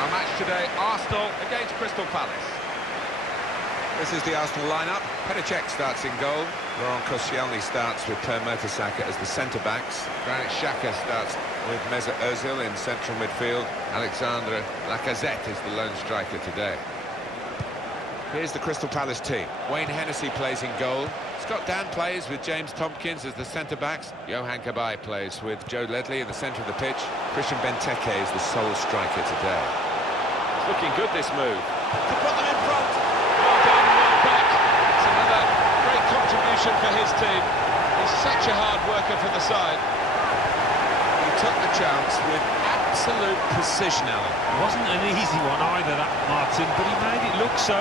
Our match today, Arsenal against Crystal Palace. This is the Arsenal lineup. Petr Cech starts in goal. Laurent Koscielny starts with Per Mertesacker as the centre-backs. Granit Xhaka starts with Mesut Ozil in central midfield. Alexandre Lacazette is the lone striker today. Here's the Crystal Palace team. Wayne Hennessy plays in goal. Scott Dann plays with James Tompkins as the centre-backs. Yohan Cabaye plays with Joe Ledley in the centre of the pitch. Christian Benteke is the sole striker today. It's looking good, this move. To put them in front. Well done, Welbeck. It's another great contribution for his team. He's such a hard worker for the side. He took the chance with absolute precision, Alan. It wasn't an easy one either, that, Martin, but he made it look so.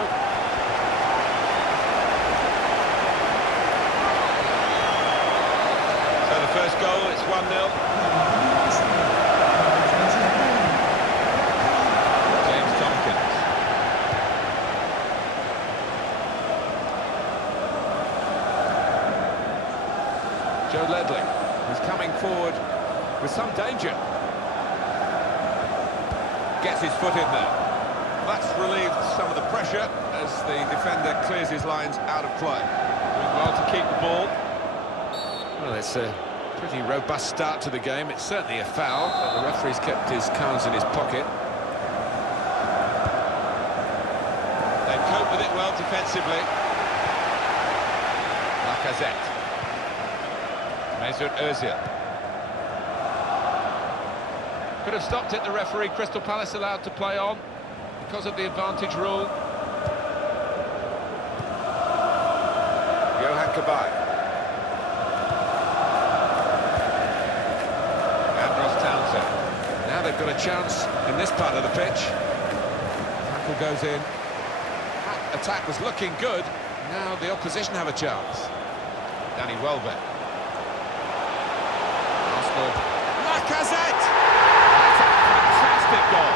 First goal, it's 1-0. James Tompkins. Joe Ledley is coming forward with some danger. Gets his foot in there. That's relieved some of the pressure as the defender clears his lines out of play. Doing well to keep the ball. Well, it's a pretty robust start to the game. It's certainly a foul, but the referee's kept his cards in his pocket. They cope with it well defensively. Lacazette. Mesut Ozil. Could have stopped it, the referee. Crystal Palace allowed to play on because of the advantage rule. Yohan Cabaye. Now they've got a chance in this part of the pitch. Tackle goes in. That attack was looking good. Now the opposition have a chance. Danny Welbeck. Arsenal. Lacazette! That's a fantastic goal.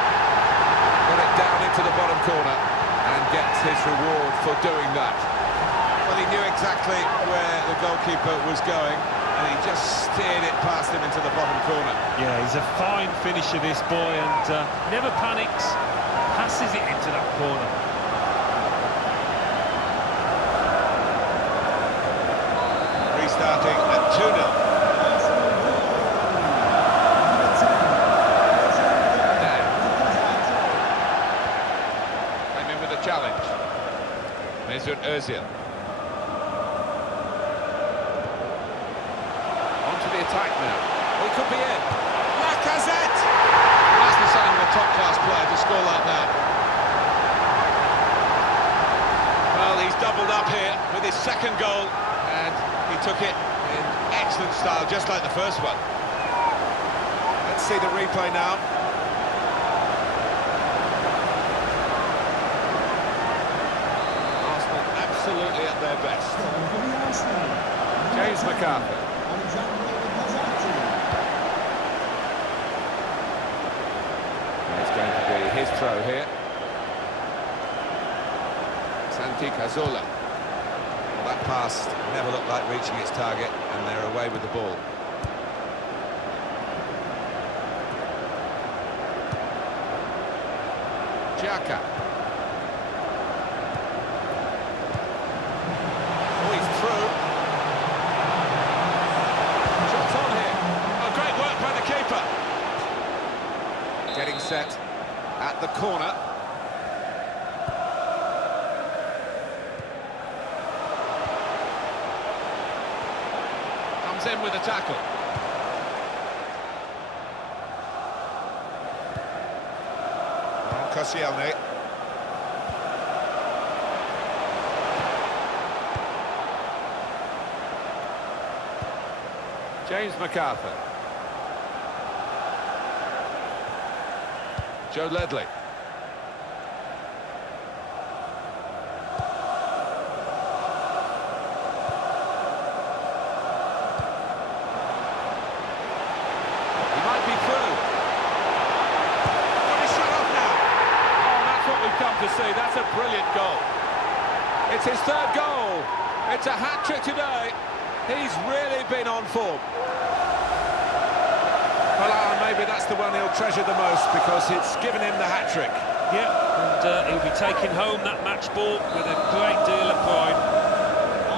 Got it down into the bottom corner and gets his reward for doing that. Well, he knew exactly where the goalkeeper was going, and he just steered it past him into the bottom corner. Yeah, he's a fine finisher, this boy, and never panics, passes it into that corner. Restarting at 2-0. Came in with a challenge. Mesut Ozil. The attack now. Well, it could be it. Lacazette! That's the sign of a top-class player to score like that. Well, he's doubled up here with his second goal, and he took it in excellent style, just like the first one. Let's see the replay now. Arsenal absolutely at their best. James McArthur. His throw here. Santi Cazorla. Well, that pass never looked like reaching its target, and they're away with the ball. Xhaka. Oh, he's through. Shots on here. Oh, great work by the keeper. Getting set at the corner. Comes in with a tackle. Koscielny. James McArthur. Joe Ledley. He might be through. Got his shot off now. Oh, that's what we've come to see. That's a brilliant goal. It's his third goal. It's a hat-trick today. He's really been on form. Well, maybe that's the one he'll treasure the most because it's given him the hat-trick. Yeah, and he'll be taking home that match ball with a great deal of pride.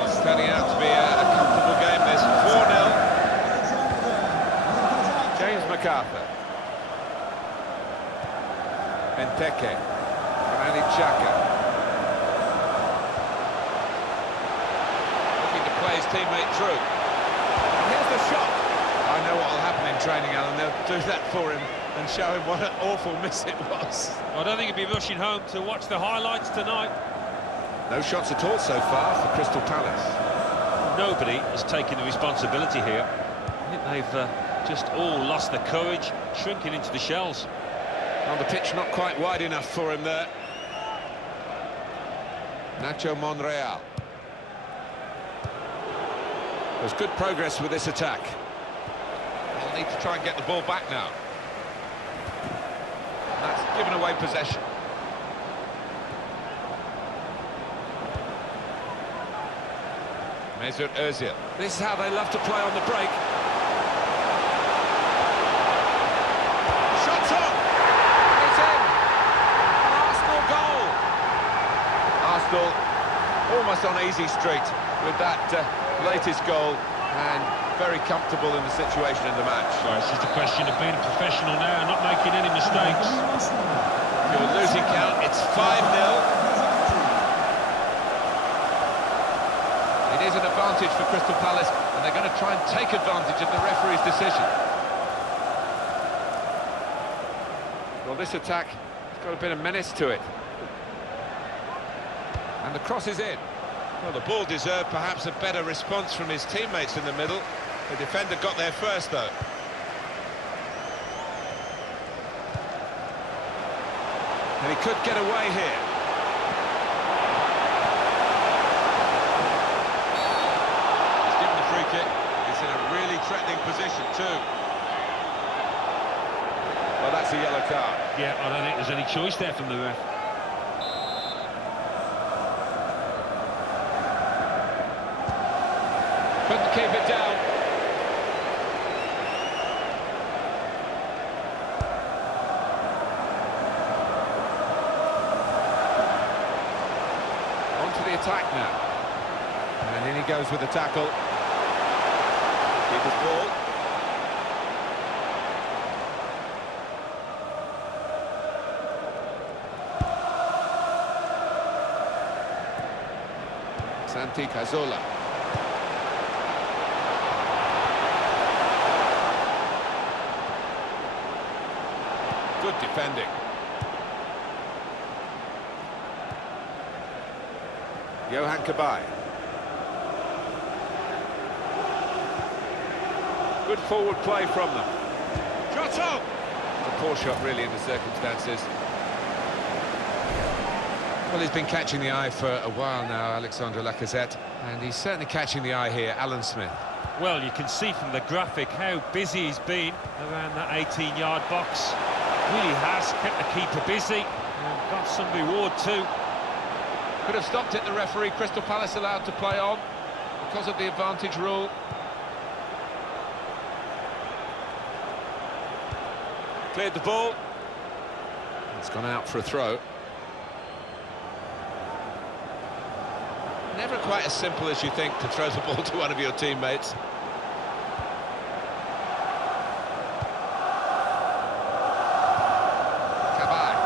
It's turning out to be a comfortable game. There's 4-0. James McArthur. Benteke. Granit Xhaka. Looking to play his teammate through. Here's the shot. I know what will happen in training, Alan. They'll do that for him and show him what an awful miss it was. I don't think he'll be rushing home to watch the highlights tonight. No shots at all so far for Crystal Palace. Nobody has taken the responsibility here. I think they've just all lost their courage, shrinking into the shells. On the pitch, not quite wide enough for him there. Nacho Monreal. There's good progress with this attack. They'll need to try and get the ball back now. That's given away possession. Mesut Ozil. This is how they love to play on the break. Shots on! It's in! Arsenal goal! Arsenal almost on easy street with that latest goal and very comfortable in the situation in the match. Well, it's just a question of being a professional now and not making any mistakes. You're losing count, it's 5-0. It is an advantage for Crystal Palace, and they're going to try and take advantage of the referee's decision. Well, this attack has got a bit of menace to it. And the cross is in. Well, the ball deserved perhaps a better response from his teammates in the middle. The defender got there first, though. And he could get away here. He's given the free kick. It's in a really threatening position, too. Well, that's a yellow card. Yeah, I don't think there's any choice there from the ref. Couldn't keep it down. Onto the attack now. And in he goes with the tackle. Keeper's ball. Santi Cazorla. Good defending. Johan Cabaye. Good forward play from them. Shot on! It's a poor shot, really, in the circumstances. Well, he's been catching the eye for a while now, Alexandre Lacazette, and he's certainly catching the eye here, Alan Smith. Well, you can see from the graphic how busy he's been around that 18-yard box. Really has kept the keeper busy and got some reward too. Could have stopped it, the referee. Crystal Palace allowed to play on because of the advantage rule. Cleared the ball. It's gone out for a throw. Never quite as simple as you think to throw the ball to one of your teammates. Cabaye.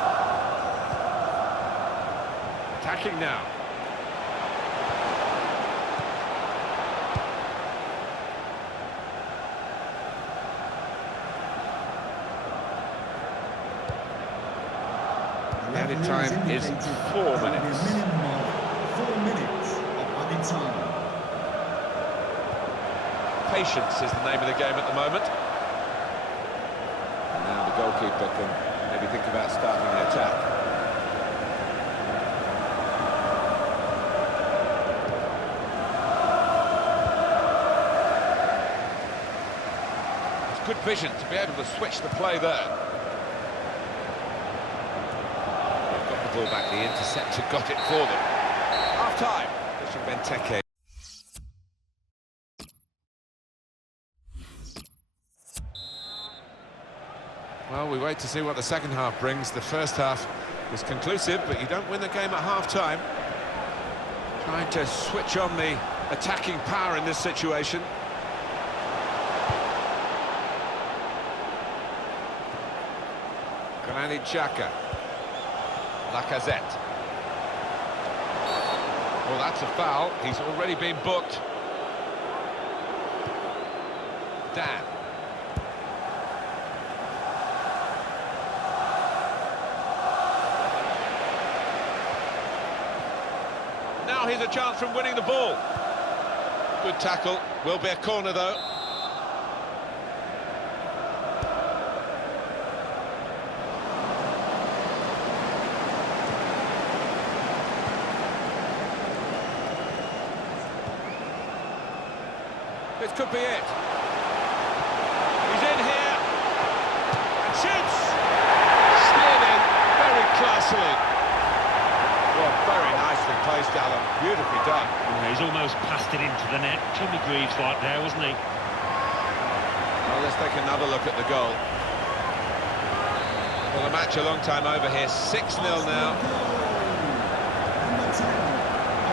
Attacking now. The added time is 4 minutes. Minimum of 4 minutes of added time. Patience is the name of the game at the moment. And now the goalkeeper can maybe think about starting the attack. It's good vision to be able to switch the play there. Ball back, the interceptor got it for them. Half-time. Christian Benteke. Well, we wait to see what the second half brings. The first half was conclusive, but you don't win the game at half-time. Trying to switch on the attacking power in this situation. Granit Xhaka. Lacazette. Well, that's a foul. He's already been booked. Dan. Now here's a chance from winning the ball. Good tackle. Will be a corner, though. This could be it. He's in here. And shoots! Steered in very classily. Well, very nicely placed, Alan. Beautifully done. Yeah, he's almost passed it into the net. Jimmy Greaves like there, wasn't he? Well, let's take another look at the goal. Well, the match a long time over here. 6-0 now.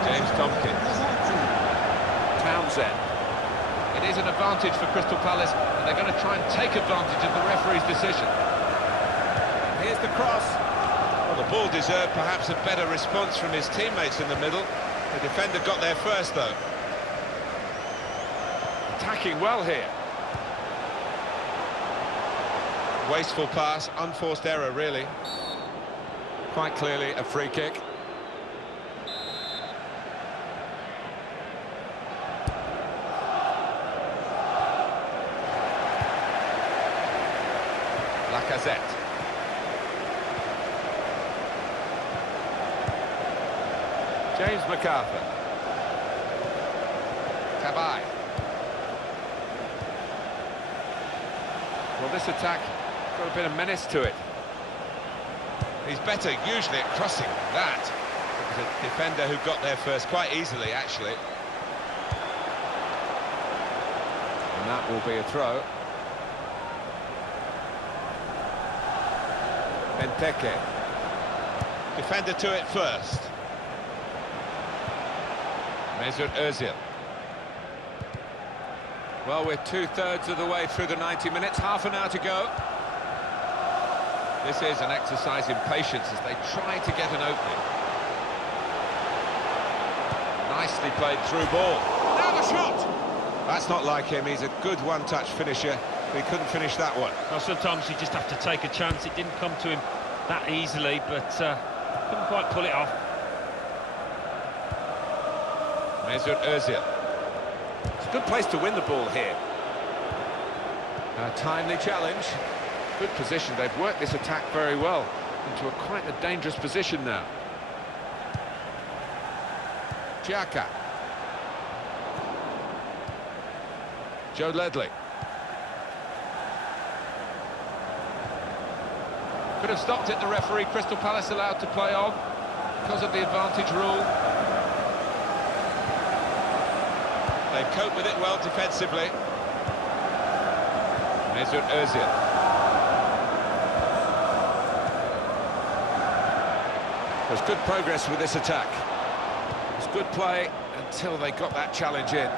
James Tompkins. Townsend. It is an advantage for Crystal Palace, and they're going to try and take advantage of the referee's decision. Here's the cross. Well, the ball deserved perhaps a better response from his teammates in the middle. The defender got there first, though. Attacking well here. Wasteful pass, unforced error, really. Quite clearly a free kick. Lacazette. James McArthur. Cabaye. Well, this attack got a bit of menace to it. He's better usually at crossing that. It was a defender who got there first quite easily, actually. And that will be a throw. Benteke. Defender to it first. Mesut Ozil. Well, we're two-thirds of the way through the 90 minutes, half an hour to go. This is an exercise in patience as they try to get an opening. Nicely played through ball. Now the shot! That's not like him, he's a good one-touch finisher. He couldn't finish that one. Well, sometimes you just have to take a chance. It didn't come to him that easily, but couldn't quite pull it off. Mesut Ozil. It's a good place to win the ball here. A timely challenge. Good position. They've worked this attack very well into quite a dangerous position now. Xhaka. Joe Ledley. Could have stopped it, the referee. Crystal Palace allowed to play on because of the advantage rule. They've coped with it well defensively. Mesut Ozil. There's good progress with this attack. It's good play until they got that challenge in.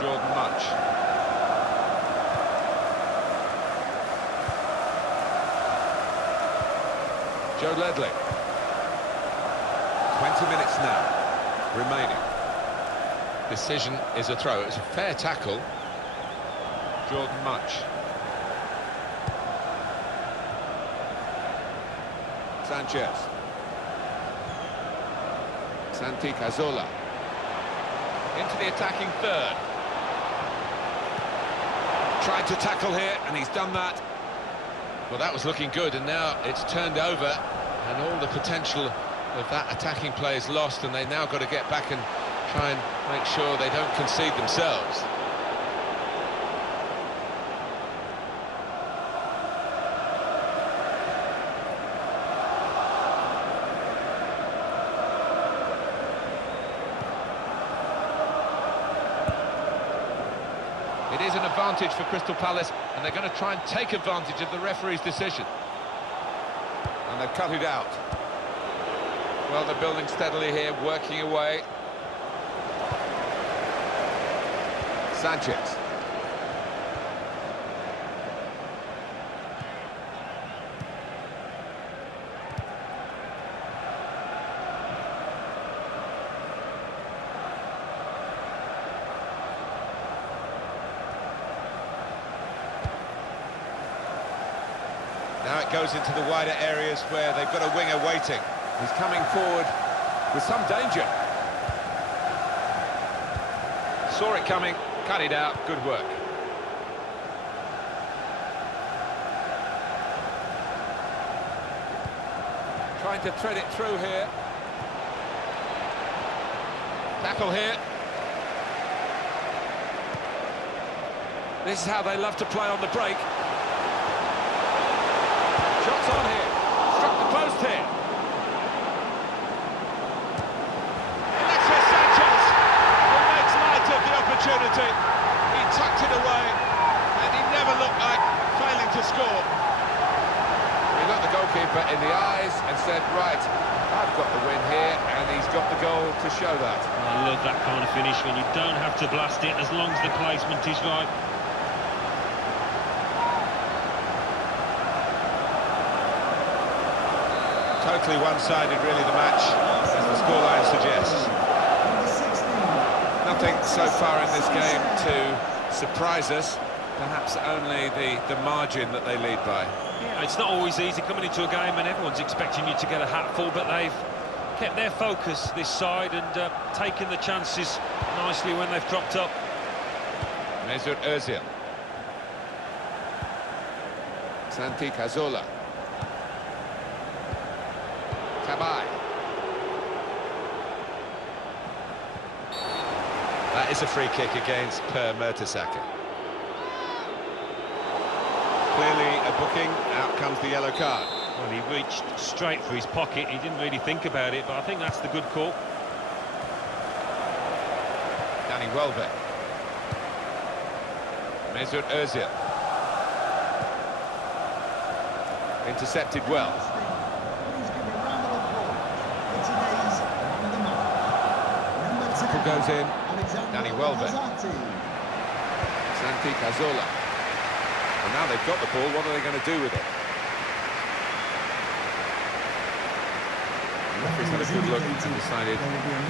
Jordan Much. Joe Ledley. 20 minutes now remaining. Decision is a throw. It's a fair tackle. Jordan Much. Sanchez. Santi Cazorla. Into the attacking third. Tried to tackle here, and he's done that. Well, that was looking good, and now it's turned over, and all the potential of that attacking play is lost, and they've now got to get back and try and make sure they don't concede themselves. It is an advantage for Crystal Palace, and they're going to try and take advantage of the referee's decision. And they've cut it out. Well, they're building steadily here, working away. Sanchez. Now it goes into the wider areas where they've got a winger waiting. He's coming forward with some danger. Saw it coming, cut it out, good work. Trying to thread it through here. Tackle here. This is how they love to play on the break. Shots on here. Struck the post here. Alexis Sanchez, who makes light of the opportunity. He tucked it away, and he never looked like failing to score. He looked the goalkeeper in the eyes and said, right, I've got the win here, and he's got the goal to show that. I love that kind of finish when you don't have to blast it as long as the placement is right. Totally one-sided, really, the match, as the scoreline suggests. Nothing so far in this game to surprise us. Perhaps only the margin that they lead by. Yeah, it's not always easy coming into a game and everyone's expecting you to get a hatful, but they've kept their focus this side and taken the chances nicely when they've dropped up. Mesut Ozil. Santi Cazorla. Tabay. That is a free kick against Per Mertesacker. Clearly a booking, out comes the yellow card. Well, he reached straight for his pocket, he didn't really think about it, but I think that's the good call. Danny Welbeck. Mesut Ozil. Intercepted well. Tackle goes in. Danny Welbeck. Santi Cazorla. And now they've got the ball, what are they going to do with it? The referee's had a good look and decided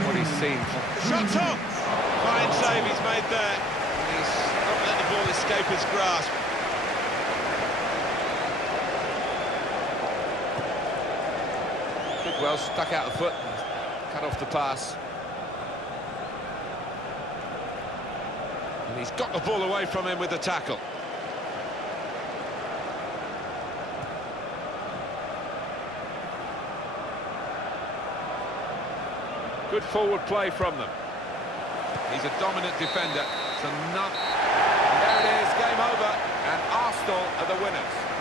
what he's seen. Shot on! Fine save he's made there. He's not let the ball escape his grasp. Well, stuck out the foot, cut off the pass. And he's got the ball away from him with the tackle. Good forward play from them. He's a dominant defender. So not. And there it is, game over, and Arsenal are the winners.